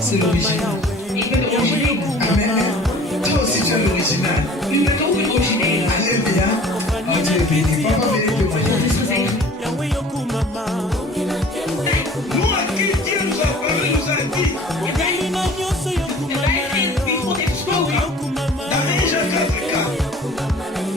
C'est l'original. Ik ben de origineel. Amen. Toi aussi tu es l'original. U bent ook een origineel. Alléluia. Oh, tu es béni. Papa béni de moi. God is gezegend. Nous à qui Dieu nous a parlé, nous a dit. En wij wie God heeft gesproken. Dans 1 Jean 4:4.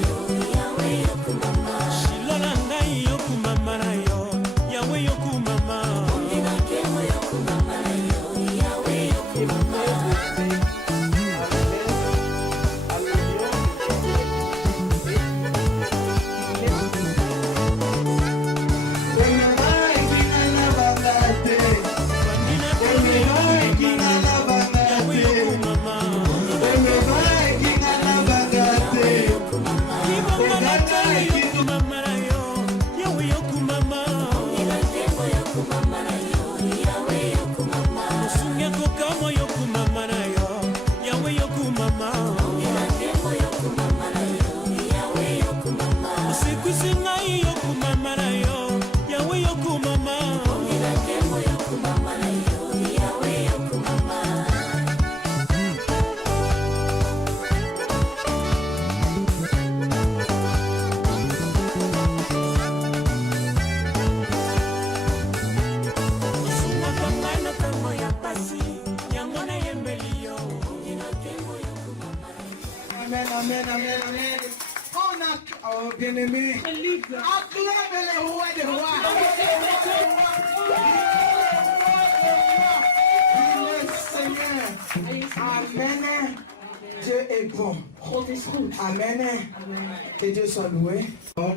Amen, amen, amen, amen. On a, oh bien-aimé, acclame le roi des rois. Il est Seigneur. Amen. Dieu est bon. God is goed. Amen. Que Dieu soit loué.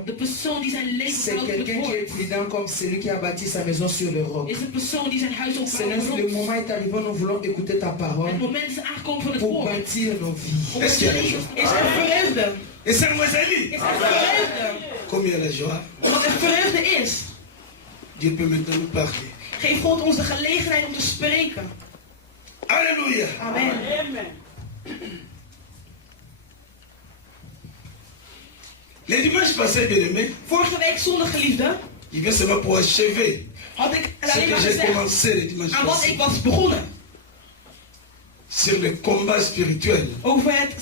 De persoon die zijn leven C'est vergroot quelqu'un qui est wordt, prudent comme celui qui a bâti sa maison sur le roc. is een persoon die zijn huis Seigneur, opbouwt. le moment est arrivé, nous voulons écouter ta parole Het moment is aangekomen van het pour woord. bâtir nos vies. Om Est-ce het qu'il y a te des leven. choses? Is er vreugde? Et c'est Moiseli. Is er vreugde? Combien la joie. Omdat er vreugde is, Dieu peut maintenant nous parler. geeft God ons de gelegenheid om te spreken. Alléluia. Amen. Les dimanches passés, bien-aimés, Vorige week zondag, geliefde, il vient seulement pour achever had ik ce alleen que maar j'ai gezegd commencé les dimanches aan wat passés. ik was begonnen. Sur le combat spirituel. Over het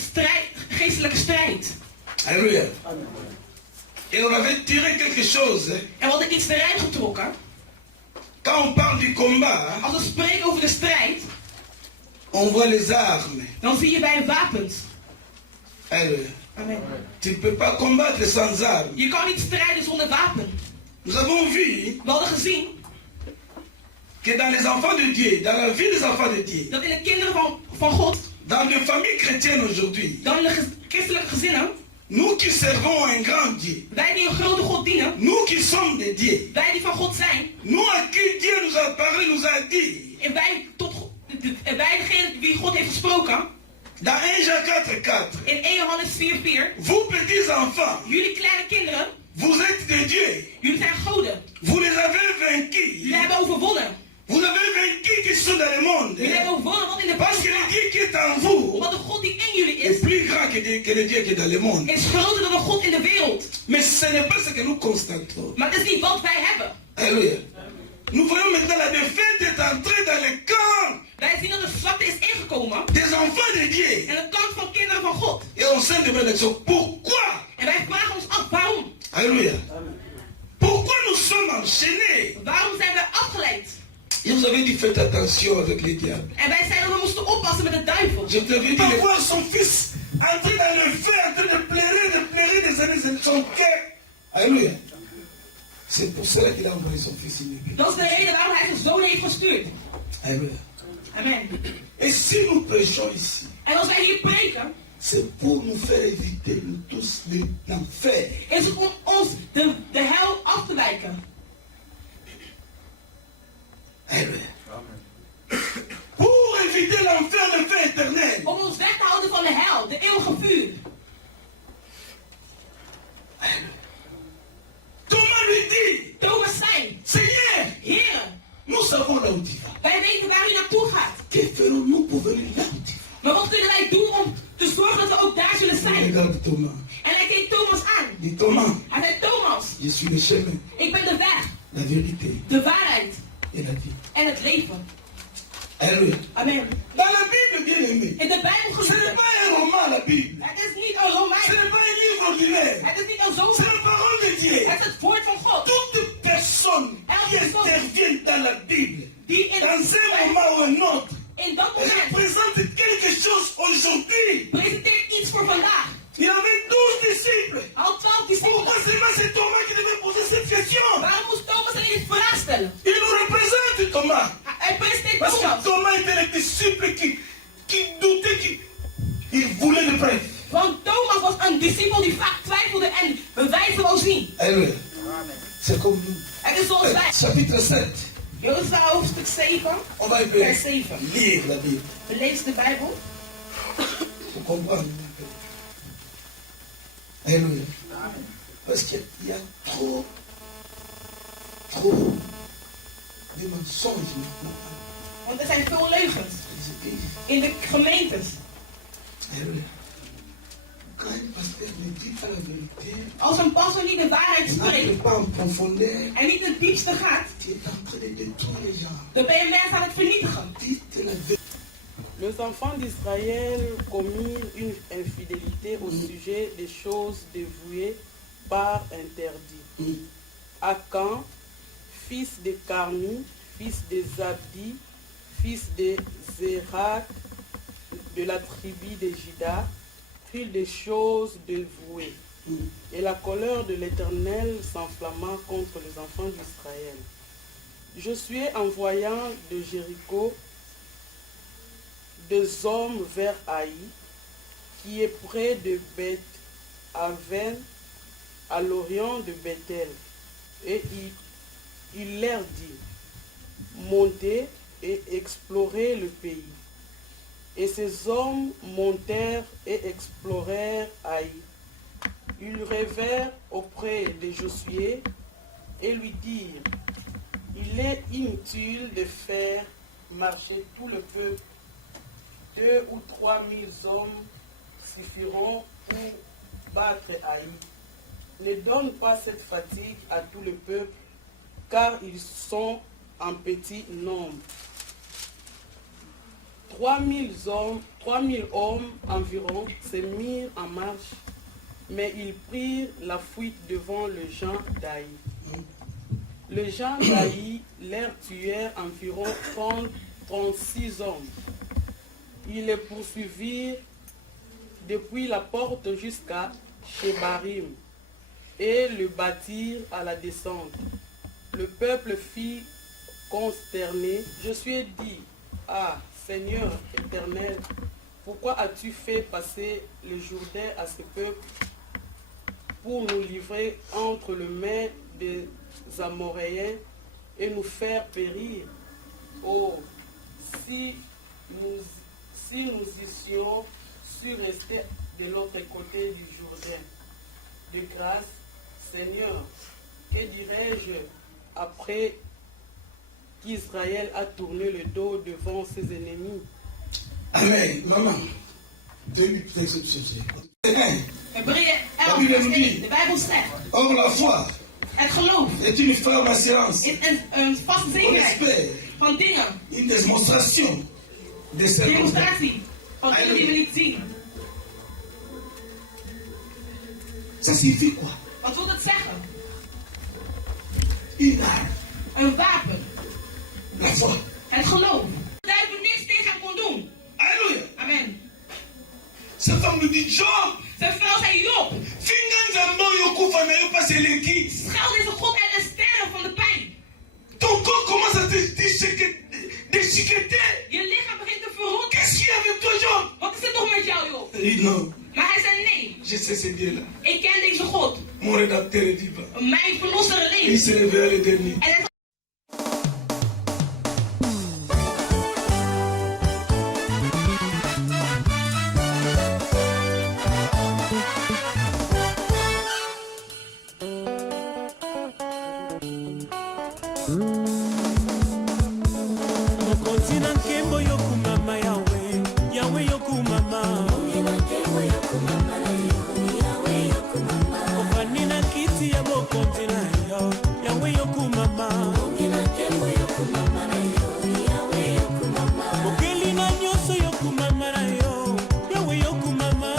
geestelijke strijd. Alléluia. Et on avait tiré quelque chose. Hein. En we hadden iets eruit getrokken. Quand on parle du combat, hein, Als we spreken over de strijd, on voit les armes. dan zie je bij wapens. Alléluia. Amen. Tu ne peux pas combattre sans armes. Je kan niet strijden zonder wapen. Nous avons vu We hadden gezien que dans les enfants de Dieu, dans la vie des enfants de Dieu, dat in de kinderen van God, dans les familles chrétiennes aujourd'hui, dan in de christelijke gezinnen, nous qui servons un grand Dieu, wij die een grote God dienen, nous qui sommes des dieux, wij die van God zijn, nous à qui Dieu nous a parlé, nous a dit, en wij degene wie God heeft gesproken, dans 1 Jean 4:4, in 1 Johannes 4:4, vous petits enfants, jullie kleine kinderen, vous êtes des dieux, jullie zijn goden. vous les avez vaincus, Jullie hebben overwonnen. vous avez vaincu qui sont dans le monde, Jullie hebben overwonnen wat in de parce que buik le staat. Dieu qui est en vous Omdat de God die in jullie est is, plus grand que le Dieu qui est dans le monde. is groter dan de God in de wereld. Mais ce n'est pas ce que nous constatons. Maar het is niet wat wij hebben. Alléluia. Nous voyons maintenant la défaite est entrée dans le camp Wij zien dat de zwakte is ingekomen des enfants de Dieu. en de kant van kinderen van God. Et on s'est demandé la question, pourquoi? En wij vragen ons af waarom. Alléluia. Pourquoi nous sommes enchaînés? Waarom zijn wij afgeleid? Et vous avez dit, faites attention avec les diables. En wij zeiden we moesten oppassen met de duivel. Je t'avais dit, voir son fils entrer dans le feu, en train de pleurer des années, de son cœur. Alléluia. C'est pour cela qu'il a envoyé son fils inégal. Dat is de reden waarom hij zijn zoon heeft gestuurd. Alléluia. Amen. Et si nous prêchons ici, En als wij hier preken, c'est pour nous faire éviter tous l'enfer. is het om ons de hel af te wijken. Alléluia. Pour éviter l'enfer, le feu éternel. Om ons weg te houden van de hel, de eeuwige vuur. Thomas lui dit, Thomas zei, Seigneur, Heere, nous savons là où tu vas. wij weten waar u naartoe gaat. Que ferons-nous pour venir là où tu vas? Maar wat kunnen wij doen om te zorgen dat we ook daar zullen zijn? Regarde Thomas. En hij keek Thomas aan. Dit Thomas, Hij zei, Thomas, je suis le chemin, ik ben de weg, la vérité de waarheid et la vie. en het leven. Alléluia. Amen. Dans la Bible, bien aimé, In de Bijbel ce n'est geliefde. pas un roman, la Bible. Het is niet een Ce Romein. n'est pas un livre ordinaire. Het is niet een C'est zomer. la parole de Dieu. Het is het woord van God. Toute personne qui intervient dans la Bible, Die in, dans un moment ou un autre, in dat moment représente quelque chose aujourd'hui. presenteert iets voor vandaag. Il y avait 12 disciples. Al 12 discipelen. Pourquoi seulement c'est Thomas qui devait poser cette question? Waarom moest Thomas een eerste vraag stellen? Il nous représente Thomas. Hij presenteert Parce que Thomas. Thomas était le disciple qui doutait, il voulait le prêtre. Want Thomas was een discipel die vaak twijfelde en bewijzen wou zien. Alléluia. C'est comme nous. Het is zoals wij. Chapitre 7. Johannes hoofdstuk 7, On va vers 7. lire la Bible We lezen de Bijbel. pour comprendre. Alléluia. Parce qu'il y a trop de mensonges maintenant. Want er zijn veel leugens dans les églises. in de gemeentes. Alléluia. Quand un pasteur ne dit pas la vérité, Als een pastor niet de waarheid il n'entre spreekt pas en profondeur, en niet het diepste gaat, tu es en train de détruire les gens. dan ben je mensen aan het vernietigen. Dites la vérité. Les enfants d'Israël commirent une infidélité au sujet des choses dévouées par interdit. Akan, fils de Carmi, fils de Zabdi, fils de Zérak, de la tribu de Juda, fit des choses dévouées. Et la colère de l'Éternel s'enflamma contre les enfants d'Israël. Josué envoyant de Jéricho deux hommes vers Haï, qui est près de Beth-Aven, à l'orient de Bethel. Et il leur dit, montez et explorez le pays. Et ces hommes montèrent et explorèrent Haï. Ils revèrent auprès de Josué et lui dirent, il est inutile de faire marcher tout le peuple. 2 ou 3 000 hommes suffiront pour battre Haï. Ne donne pas cette fatigue à tout le peuple, car ils sont en petit nombre. 3 000 hommes environ se mirent en marche, mais ils prirent la fuite devant le gens d'Haï. Les gens d'Haï leur tuèrent environ 36 hommes. Ils les poursuivirent depuis la porte jusqu'à Shebarim et le battirent à la descente. Le peuple fut consterné. Josué dit, ah, Seigneur éternel, pourquoi as-tu fait passer le Jourdain à ce peuple pour nous livrer entre les mains des Amoréens et nous faire périr? Oh, si nous eussions su rester de l'autre côté du Jourdain. De grâce, Seigneur, que dirais-je après qu'Israël a tourné le dos devant ses ennemis? Amen. Maman, 2 textes de sujet. Amen. Hebreeën 11, Bible vers nous 1. dit, De Bijbel zegt, or la foi het geloof est une ferme assurance, is een vaste on zekerheid espère, van dingen, une démonstration de cette demonstratie van dingen die we niet zien. Ça signifie quoi? Wat wil dat zeggen? Une arme, Een wapen, la foi. het geloof. Daar hebben we niks tegen kon doen. Alléluia. Amen. Cette femme nous dit, Job, Zijn vrouw zei, Job, schuil deze God uit de sterren van de pijn. ton corps commence à te déchiqueter. Je lichaam begint te verrotten. Qu'est-ce qu'il y a avec toi, Job? Wat is er toch met jou, Job? Il dit non, Maar hij zei, nee, je sais ce Dieu-là. ik ken deze God. Mon rédacteur est vivant. Mijn verlosser Il leeft. s'est réveillé le dernier. En het mokonzi na nkembo yokumama yawe yawe yokumama ofani na kiti ya bokonzi na yo yawe yokumama mokeli na nyonso yokumama na yo yawe yokumama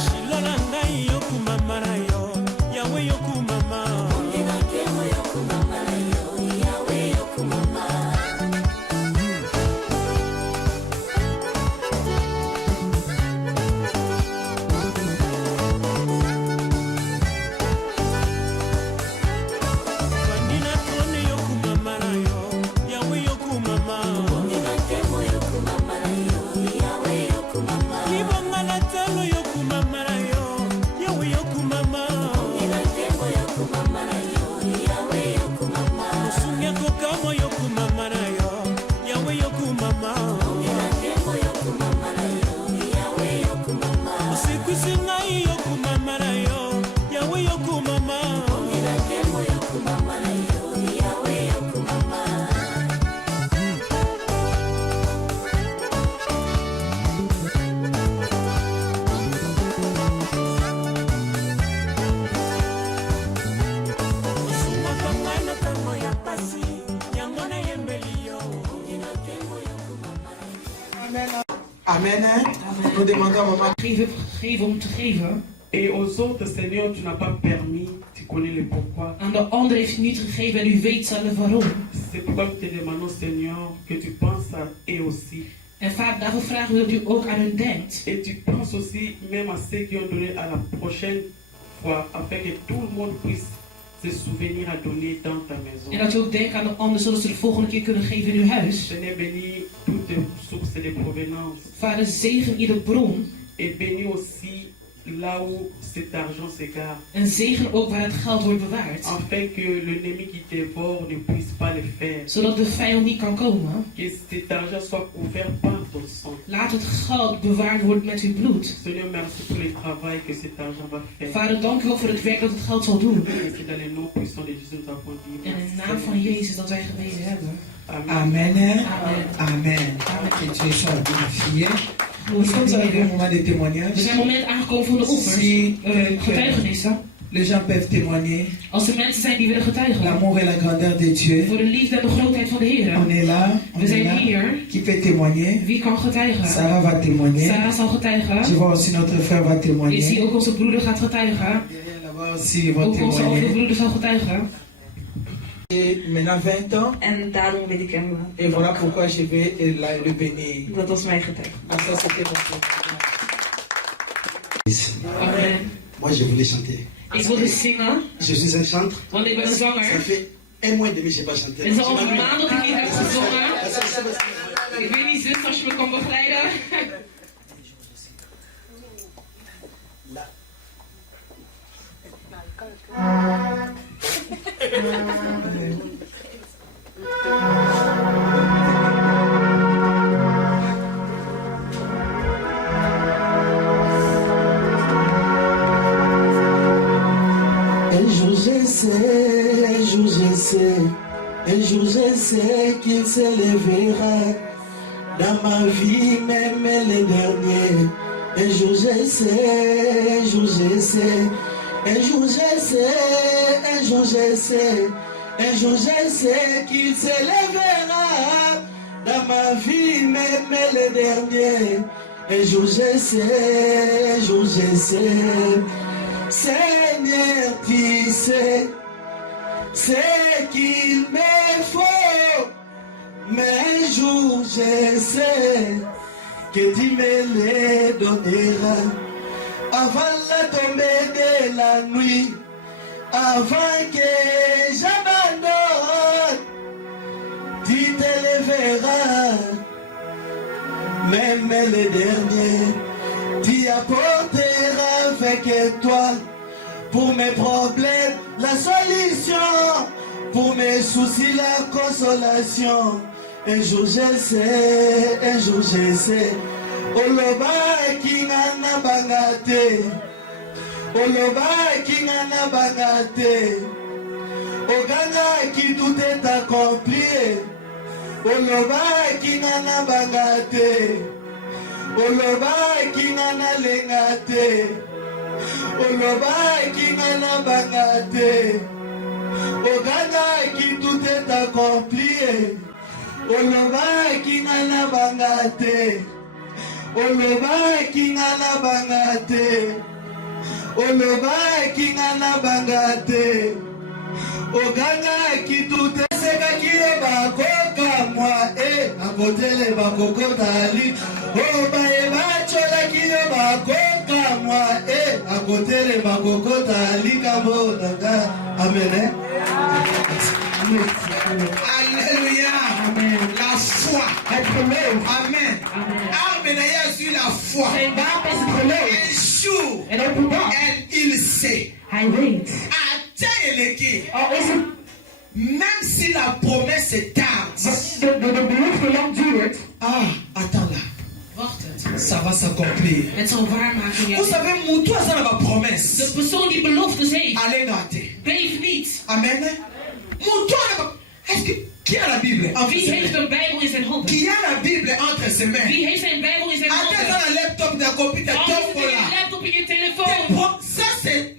shilo na ngai yokumama na yo yawe yokumama Amen. Nous demandons à maman. Geven om te geven. Et aux autres, Seigneur, tu n'as pas permis, tu connais le pourquoi. Aan de ander heeft u niet gegeven en u weet zelf waarom. C'est pourquoi nous te demandons, Seigneur, que tu penses à eux aussi. En vader, daarvoor vragen we dat u ook aan hen denkt. Et tu penses aussi même à ceux qui ont donné à la prochaine fois, afin que tout le monde puisse se souvenir à donner dans ta maison. En dat u ook denkt aan de ander, zodat ze de volgende keer kunnen geven in uw huis. Seigneur, bénis toutes sources de provenance. Vader, zegen ieder bron. Et bénis aussi là où cet argent s'égare. En zegen ook waar het geld wordt bewaard. Afin que l'ennemi qui dévore ne puisse pas le faire. Zodat de vijand niet kan komen. Que cet argent soit couvert par ton sang. Laat het geld bewaard worden met uw bloed. Seigneur, merci pour le travail que cet argent va faire. Vader, dank u wel voor het werk dat het geld zal doen. Et c'est dans le nom puissant de Jésus nous avons dit. En in de naam van Jezus dat wij gebeden hebben. Amen. Amen. Amen. Que Dieu soit glorifié. Nous sommes arrivés au moment des témoignages. We zijn op het moment aangekomen van de offers. Getuigenissen. Les gens peuvent témoigner. Als er mensen zijn die willen getuigen. L'amour et la grandeur de Dieu. Voor de liefde en de grootheid van de Heer. On est là. We zijn hier. Qui peut témoigner? Wie kan getuigen? Sarah va témoigner. Sarah zal getuigen. Tu vois aussi notre frère va témoigner. Je ziet ook onze broeder gaat getuigen. Là-bas aussi ils vont Ook onze témoigner. overbroeder zal getuigen. Et maintenant 20 ans. En daarom wil ik hem. Et voilà pourquoi je vais le bénir. Dat was mijn getuige. Ah, ça c'était notre. Amen. Moi, je voulais chanter. Ik wilde zingen, Je suis un chantre. want ik ben een Ça zanger. fait un mois et demi que je n'ai pas chanté. Het is al een maand dat ik niet heb gezongen. Ik weet niet, zus, als je me kan begeleiden. Un jour je sais qu'il s'élèvera dans ma vie, même les derniers. Un jour je sais, un jour je sais, un jour je sais, un jour je sais, un jour je sais qu'il s'élèvera dans ma vie, même les derniers. Un jour je sais, un jour je sais, Seigneur, tu sais. C'est qu'il me faut, mais un jour je sais que tu me les donneras. Avant la tombée de la nuit, avant que j'abandonne, tu te lèveras. Même les derniers, tu apporteras avec toi. Pour mes problèmes, la solution. Pour mes soucis, la consolation. Un jour je sais, un jour je sais. Oloba kingana bangate. Oloba kingana bangate. Ogana qui tout est accompli. Oloba kingana bangate. Oloba kingana lengate. olobaki nga na banga te okangaki tout est accompli olobaki nga na banga te olobaki nga na banga te olobaki nga na banga te okangaki tout esekaki ye bakoka mwa akotele bakokotali obaye bacolaki ye bakoka mwa akotele bakokotali kabonanga amen. Alléluia. La foi. Amen. Amen. Sur la foi. Un jour, il sait. Même si la promesse est tarde. Attends là. Ça va s'accomplir. Vous savez, Moutou a ça la promesse. De persoon die beloftes heeft, Allez rater. beeft niet. Amen. Moutou est-ce que qui a la Bible entre Wie ses heeft mains? de Bijbel in zijn handen? Qui a la Bible entre ses mains? Wie heeft zijn Bijbel in zijn Attends handen? dans le laptop de la computer, Als top het in je là. laptop in je telefoon Ça c'est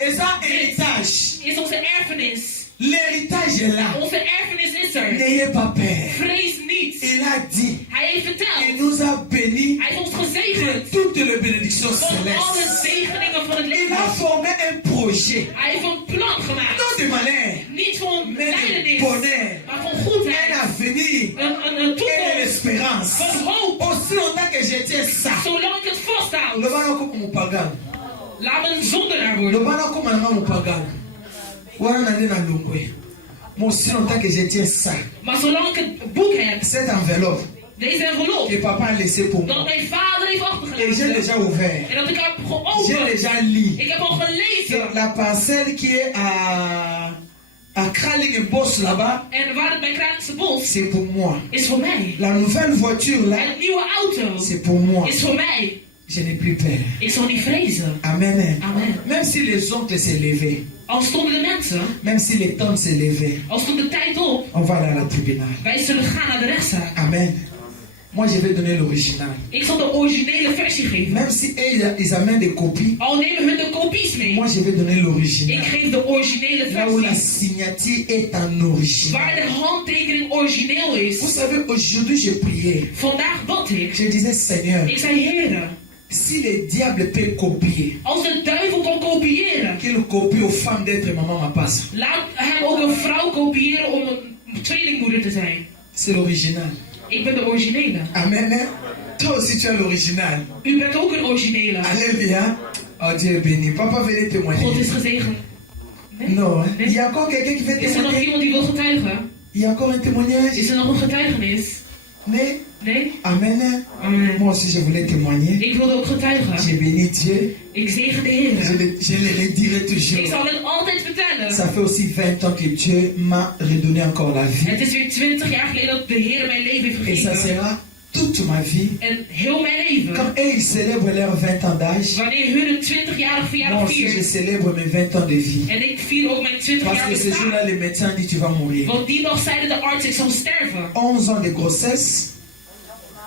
et ça héritage. is onze erfenis. L'héritage est là. Onze erfenis is er. N'ayez pas peur. Vrees niet. Il a dit, Hij heeft il verteld. nous a bénis Hij heeft ons de gezegend toutes les bénédictions van alle célestes. zegeningen van het Il leven. a formé un projet, Hij heeft een plan gemaakt. non de malheur, Niet van mais de lijdenis, bonheur, maar van un goedheid. avenir Een et de toekomst l'espérance. van hoop. Aussi longtemps que je tiens ça, Zolang ik het vasthoud. le bana comme mon pagan, Laat me een zondenaar le worden. bana comme mon pagan. Voilà nani na longwe. Moi aussi longtemps que je tiens ça, Maar zolang ik het boek heb, cette enveloppe deze envelop, que papa a laissé pour dat moi, mijn vader heeft et j'ai achtergelaten. déjà ouvert, En dat ik heb j'ai geopend. déjà lu. Ik heb al gelezen. La parcelle qui est à Kraling Boss là-bas, En waar het bij Kralingse Bos c'est pour moi. is voor mij. La nouvelle voiture là, En het nieuwe auto c'est pour moi. is voor mij. Je n'ai plus peur. Ik zal niet vrezen. Amen. Amen. Même si les oncles s'élevaient, Al stonden de mensen, même si les tantes s'élevaient, al stond de tijd op, on va aller à la tribunal. wij zullen gaan naar de rechtszaak. Amen. Moi, je vais donner l'original. Ik zal de originele versie geven. Même si ils amènent des copies, Al nemen hun de kopies mee. moi, je vais donner Ik l'original. geef de originele Là où la versie. signature est en original. Waar de handtekening origineel is. Vous savez, aujourd'hui, j'ai prié. Vandaag bad ik. Je disais, Seigneur, Ik zei, Heere, si le diable peut copier, als de duivel kan kopiëren, qu'il copie aux femmes d'être maman ma passe. laat hem ook een vrouw kopiëren om een tweelingmoeder te zijn. C'est l'original. Ik ben de originele. Amen. Hein? Toi aussi tu es l'original. U bent ook een originele. Alléluia. Oh Dieu est béni. Papa venait God témoigner. is gezegend. Nee? Non, hein? Nee? Il y a encore quelqu'un qui veut Is er nog témoigner. iemand die wil getuigen? Il y a encore un témoignage. Is er nog een getuigenis? Mais, Nee? Amen. Hein? Amen. Moi aussi je voulais témoigner. Ik wilde ook getuigen. J'ai béni Dieu. Ik zegen de Je Heer. le redirai Ik toujours. zal het altijd vertellen. Ça fait aussi 20 ans que Dieu m'a redonné encore la vie. Het is weer 20 jaar geleden dat de Heer mijn leven heeft Et ça gegeven. sera toute ma vie. En heel mijn leven. Quand eux, ils célèbrent leurs 20 ans d'âge, Wanneer hun een 20-jarig moi verjaardag aussi je viert. célèbre mes 20 ans de vie. En ik vier ook mijn 20 Parce jaar que ce bestaan. jour-là, le médecin dit tu vas mourir. Want die dag zeiden de arts ik zal sterven. 11 ans de grossesse,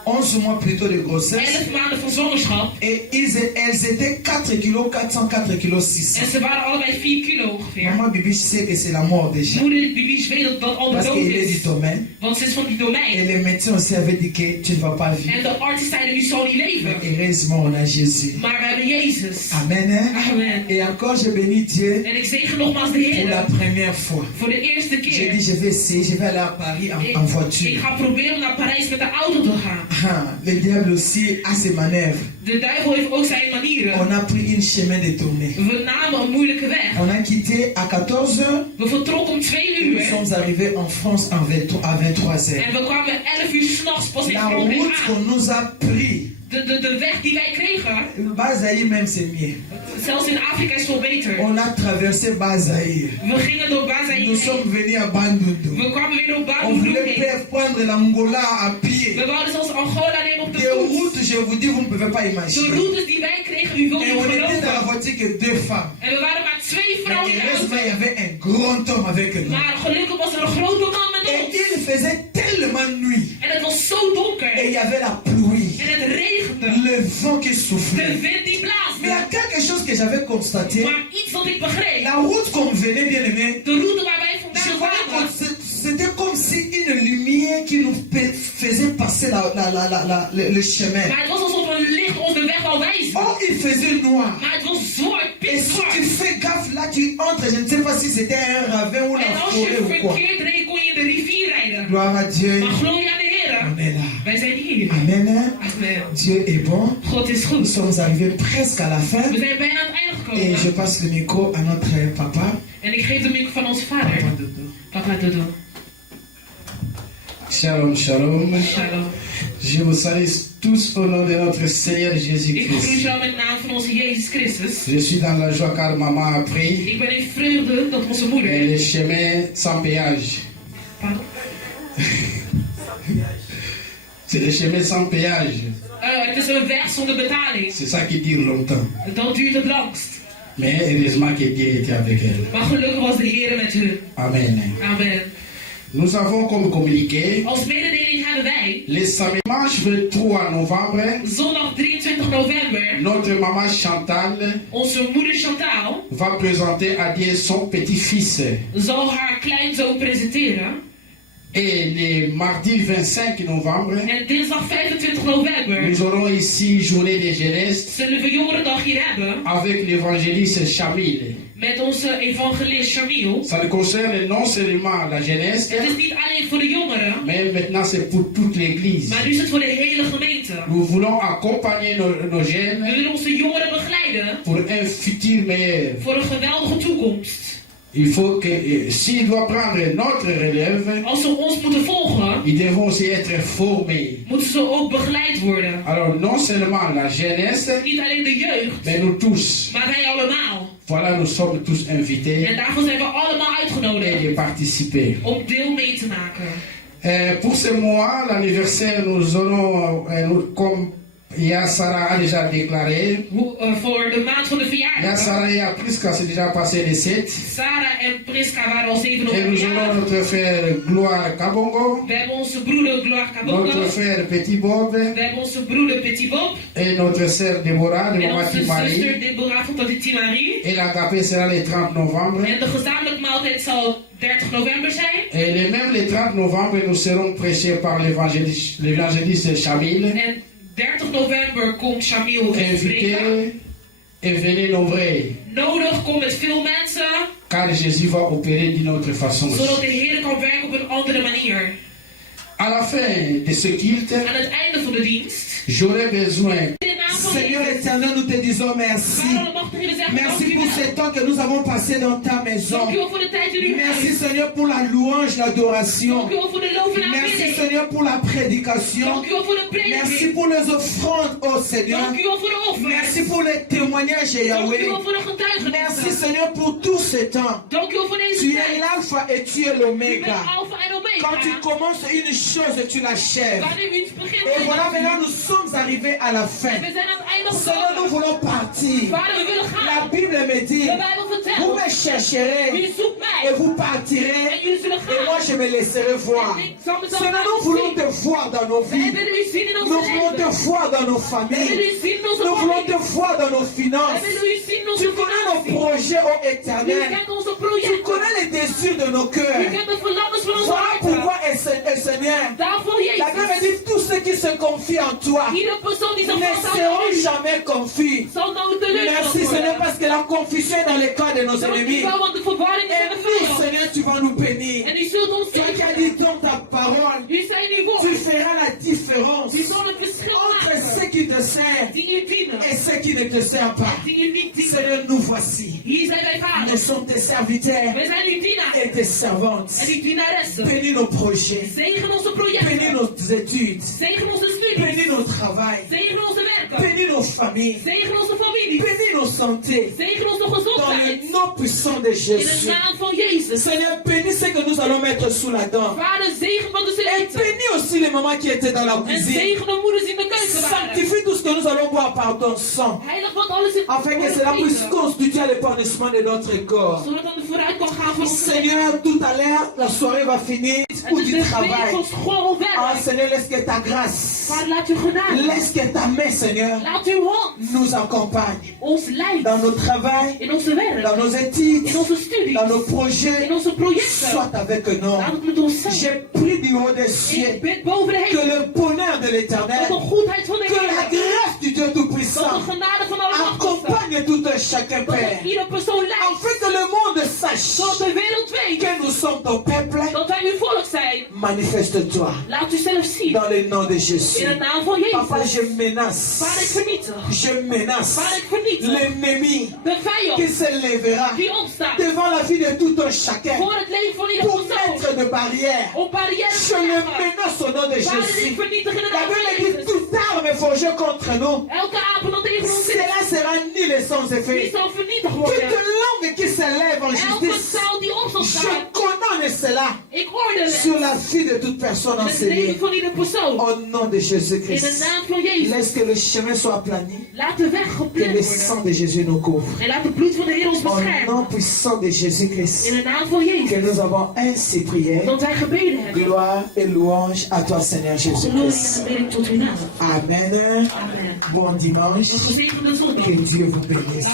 11 mois plutôt de grossesse, 11 maanden van zwangerschap. et elles étaient 4 kg 400, 4 kg 600. En ze waren allebei 4 kilo ongeveer. Maman Bibi sait que c'est la mort déjà. Moeder Bibi weet dat dat al de Parce dood qu'il est du is. domaine. Want ze is van die Et domein. les médecins aussi avaient dit que tu ne vas pas En vivre. de artsen zeiden u zal niet Mais leven. heureusement, on a Jésus. Maar we hebben Jezus. Amen. Hein? Amen. Et encore, je bénis Dieu En ik zegen nogmaals de pour la Heer. première fois. Voor de eerste J'ai keer. dit, je vais essayer, je vais aller à Paris en Ik voiture. ga proberen om naar Parijs met de auto te gaan. Ah, le diable aussi a ses manœuvres. De duivel heeft ook zijn manieren. On a pris une chemin détourné. We namen een moeilijke weg. On a quitté à 14 h. We vertrokken om 2 Nous uur. sommes arrivés en France à 23 h. En we kwamen 11 uur s'nachts pas in La Frankrijk route aan. qu'on nous a pris, De weg die wij kregen, Bazaïr même c'est mieux. zelfs in Afrika is veel beter. On a traversé Bazaïr. We gingen door Bazaïr Nous heen. sommes venus à Bandundu. We kwamen weer op On Bandundu voulait heen. prendre l'Angola à pied. We wouden zelfs Angola nemen op de Des voet. routes, je vous dis, vous ne pouvez pas De imaginer. routes die wij kregen, u wilt Et niet on était dans la geloven. voiture que 2 femmes. En we waren maar 2 Mais vrouwen in de heureusement, il y auto. avait un grand homme avec nous. Maar gelukkig was er een grote man met Et ons. il faisait tellement nuit. En het was zo donker. Et il y avait la pluie. En het regende. Le vent qui De soufflait. wind die Mais il y a blaasde. quelque chose que que j'avais constaté, Maar iets dat ik begreep. la route qu'on venait, bien aimé, De route waar wij je vandaan voyais kwamen. que c'était comme si une lumière qui nous faisait passer le chemin. Maar het was alsof een licht ons de weg wou wijzen. Or, il faisait noir. Maar het was zwart, Et si pikzwart. tu fais gaffe, là tu entres, je ne sais pas si c'était un ravin ou la En als forêt je ou quoi. verkeerd reed, kon je in de rivier rijden. Gloire à Dieu. Maar glorie aan de Heer. On est là. Wij zijn hier. Amen. Amen. Dieu est bon. God is Nous goed. sommes arrivés presque à la fin. We zijn bijna aan het einde Et je gekomen. passe le micro à notre papa. En ik geef de microfoon aan onze vader. Papa Dodo. Papa Dodo. Shalom, shalom. Shalom. Je vous salue tous au nom de notre Seigneur Ik groet Jésus-Christ. jou met naam van onze Jezus Christus. Je suis dans la joie car maman a pris Ik ben in vreugde dat onze moeder... le chemin sans péage. Pardon? C'est le chemin sans péage. Het is een weg zonder betaling. C'est ça qui dure longtemps. Dat duurt het langst. Mais heureusement que Dieu était avec elle. Maar gelukkig was de Heer met hun. Amen. Amen. Nous avons comme communiqué Als mededeling hebben wij... le samedi dimanche 23 novembre, Zondag 23 november... notre maman Chantal Onze moeder Chantal... va présenter à Dieu son petit-fils. zal haar kleinzoon presenteren. Et le mardi 25 novembre, En dinsdag 25 november... nous aurons ici journée de jeunesse zullen we jongerendag hier hebben... avec l'évangéliste Chamil. met onze evangelist Shamil. Ça ne concerne non seulement la jeunesse, Het is niet alleen voor de jongeren... mais maintenant c'est pour toute l'église. maar nu is het voor de hele gemeente. Nous voulons accompagner nos We jeunes willen onze jongeren begeleiden... pour un futur meilleur. voor een geweldige toekomst. Il faut que, s'il doit prendre notre relève, Als ze ons moeten volgen... ils devront aussi être formés. moeten ze ook begeleid worden. Alors non seulement la jeunesse, Niet alleen de jeugd... mais nous tous. maar wij allemaal. Voilà, nous sommes tous invités En daarvoor zijn we allemaal et uitgenodigd... de participer. om deel mee te maken. Pour ce mois, l'anniversaire, nous aurons, comme Yassara a déjà déclaré, Voor de maand van de verjaardag... Yassara et Priska c'est déjà passé les 7. Sarah en Priska waren al 7 Et nous november. aurons notre frère Gloire Kabongo, We hebben onze broeder Gloire Kabongo. notre frère Petit Bob We hebben onze broeder Petit Bob. et notre sœur Déborah de En Mama onze Marie. zuster Deborah van Tati Marie. Et l'agapé sera le 30 novembre. En de gezamenlijke maaltijd zal 30 november zijn. Et même le 30 novembre, nous serons prêchés par l'évangéliste Chamil. En 30 november komt Shamil spreken. Invité et venez nombreux. Nodig, kom met veel mensen. Car Jésus va opérer d'une autre façon. Zodat de Heer kan werken op een andere manier. À la fin de ce culte, Aan het einde van de dienst. j'aurai besoin, In de naam van de Seigneur Heer. éternel, nous te disons merci. Vader almachtig, we zeggen Merci dank u pour wel. ce temps que nous avons passé dans ta maison. Dank u wel voor de tijd in uw Merci huis. Seigneur pour la louange, l'adoration. Dank u wel voor de lof en Merci aanbidding. Seigneur pour la prédication. Dank u wel voor de Merci prediking. pour les offrandes, oh Seigneur. Dank u wel voor de offers. Merci pour les témoignages, Dank u Yahweh. wel voor de Merci getuigenissen. Seigneur pour tout ce temps. Dank u wel voor deze Tu es tijd. l'alpha et tu es U bent l'oméga. alfa en Quand tu omega. commences une chose, tu l'achèves. Wanneer u iets begint, Et voilà, dan maintenant nous sommes arrivés à la fin. we zijn aan het einde Seigneur, nous gekomen. voulons partir. Vader, we willen La gaan. Bible me dit, De Bijbel vous vertelt. me chercherez U zoekt et mij. vous partirez En jullie zullen et moi gaan. je me laisserai voir. En ik zal mezelf Seigneur, nous laten voulons zien. te voir dans nos Wij vies. willen u zien in Nous ons voulons te leven. voir dans nos Wij familles. willen u zien in onze Nous voulons te familie. voir dans nos Wij finances. willen u zien in Tu onze connais nos financiën. projets, oh U éternel. kent onze Tu projecten. connais les désirs de nos U cœurs. kent de verlangens van onze Voilà harten. pourquoi, Seigneur, Daarvoor la Bible Jezus. dit tous ceux qui se confient en toi Iedere persoon die zich ne vasthoudt aan seront u jamais confus. zal nooit teleurgesteld Merci Seigneur worden. parce que la confusion est dans les cas de nos Dank u ennemis. wel, want de verwarring is Et in de nous, vijand. Seigneur, tu vas nous bénir. En u zult ons Toi qui as zegenen. dit dans ta parole, U zei in uw tu woord. feras la différence U zal het verschil entre maken. ceux qui te servent Die u dienen. et ceux qui ne te servent pas. Die u niet dienen. Seigneur, nous voici. Hier zijn wij Nous vader. sommes tes serviteurs Wij zijn uw dienaar. et tes servantes. En uw dienaressen. Bénis nos projets. Zegen onze Bénis projecten. nos études. Zegen onze studies. Bénis nos travail. Zegen onze werken. Bénis nos familles. Zegen onze familie. Bénis nos santé. Zegen onze Dans le gezondheid. nom puissant de In de Jésus. naam van Jezus. Seigneur, bénis ce que nous allons mettre sous la dent. Vader, zegen wat we zullen Et eten. bénis aussi les mamans qui étaient dans la En cuisine. zegen de moeders in de keuken waren. Sanctifie tout ce que nous allons boire par ton sang. Heilig wat alles in Afin que cela puisse constituer l'épanouissement de notre corps. zodat dan de vooruit kan gaan van Seigneur, tout à l'heure, la soirée va finir où tu travailles. Ah, Seigneur, laisse que ta grâce, laisse que ta main, Seigneur, nous accompagne dans nos travail, dans nos études, dans nos projets. Sois avec nous. J'ai pris du haut des cieux que le bonheur de l'Éternel, que la grâce du Dieu Tout-Puissant accompagne tout un chacun, Père, afin que le monde sache que nous sommes ton peuple. Manifeste-toi dans le nom de Jésus. Papa, je menace l'ennemi qui se lèvera devant la vie de tout un chacun pour mettre de barrières. Je le menace au nom de Jésus. La Bible dit toute arme forgée contre nous, cela sera ni les sans effet. Toute langue qui s'élève en justice, je condamne cela sur la vie de toute personne enseignée. Au nom de Jésus-Christ, laisse que le chemin soit aplani, que le sang de Jésus nous couvre. Au nom puissant de Jésus-Christ, que nous avons ainsi prié. Gloire et louange à toi, Seigneur Jésus-Christ. Amen. Bon dimanche. Que Dieu vous bénisse.